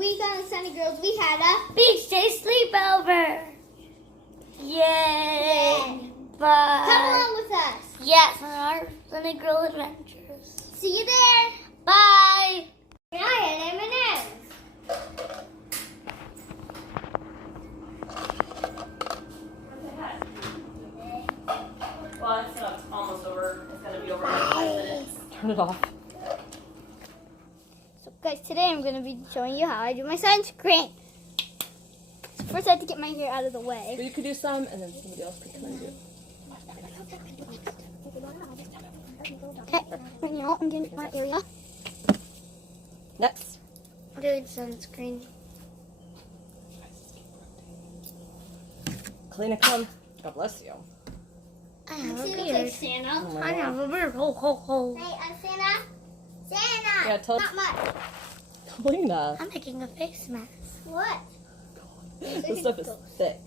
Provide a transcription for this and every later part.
week on the SunnyGirls, we had a beach day sleepover. Yay! Bye. Come along with us. Yes, on our SunnyGirl adventures. See you there. Bye. I had M&M's. Well, it's almost over. It's going to be over in 5 minutes. Turn it off. So guys, today I'm going to be showing you how I do my sunscreen. So first I have to get my hair out of the way. So you could do some, and then somebody else can come and do it. Okay, right now I'm getting my area. Next. I'm doing sunscreen. Kalina, come. God bless you. I have a beard. Santa. Oh I have a beard. Ho, ho, ho. Hey, Santa. Santa. Yeah, tell Not much. Kalina. I'm making a face mask. What? This stuff is thick.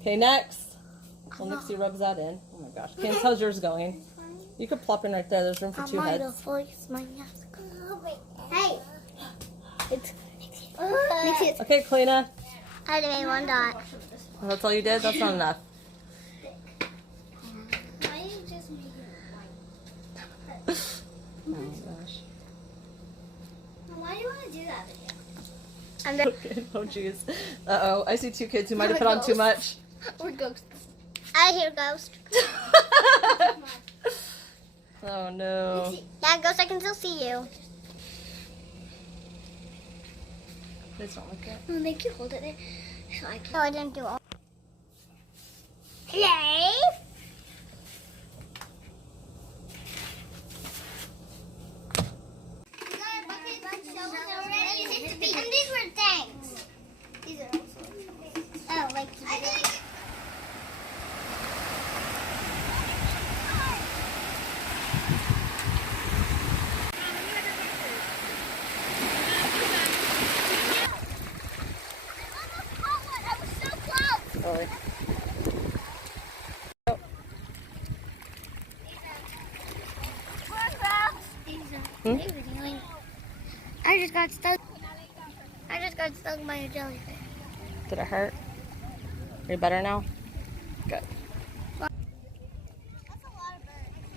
Okay, next. Well, Nixie rubs that in. Oh my gosh. Okay, how's yours going? You could plop in right there. There's room for 2 heads. Face my mask. Hey. It's Okay, Kalina. I made 1 dot. Oh, that's all you did? That's not enough. Why you just make it white? Oh my gosh. Why do you want to do that again? Okay. Oh jeez. Uh-oh. I see 2 kids who might have put on too much. We're ghosts. I hear ghost. Oh no. Yeah, ghost, I can still see you. Please don't look at it. I'll make you hold it there. So I can. No, I didn't do all. Hello? And these were things. These are also things. Oh, like Sorry. Hmm? I just got stuck. By a jellyfish. Did it hurt? Are you better now? Good.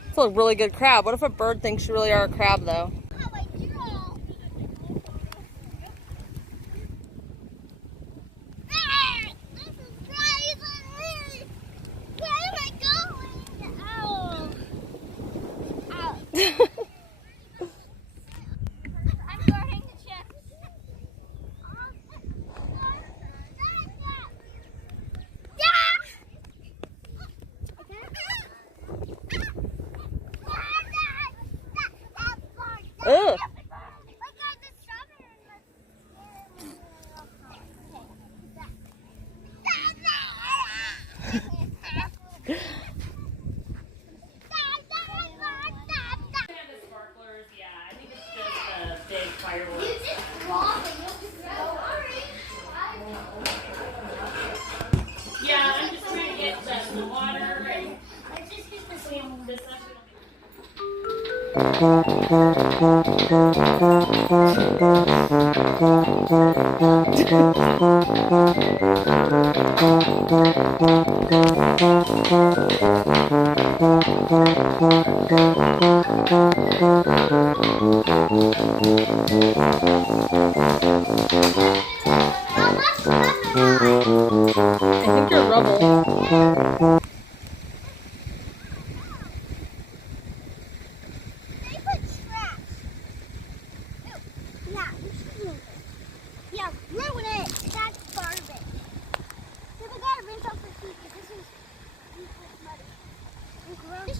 It's a really good crab. What if a bird thinks you really are a crab, though? Ugh. Sparklers, yeah, I think it's just a big fireworks. Yeah, I'm just trying to get the water and this stuff. I think you're rubble. Yeah, ruin it. That's garbage. So we gotta rinse off the feet because this is muddy and gross.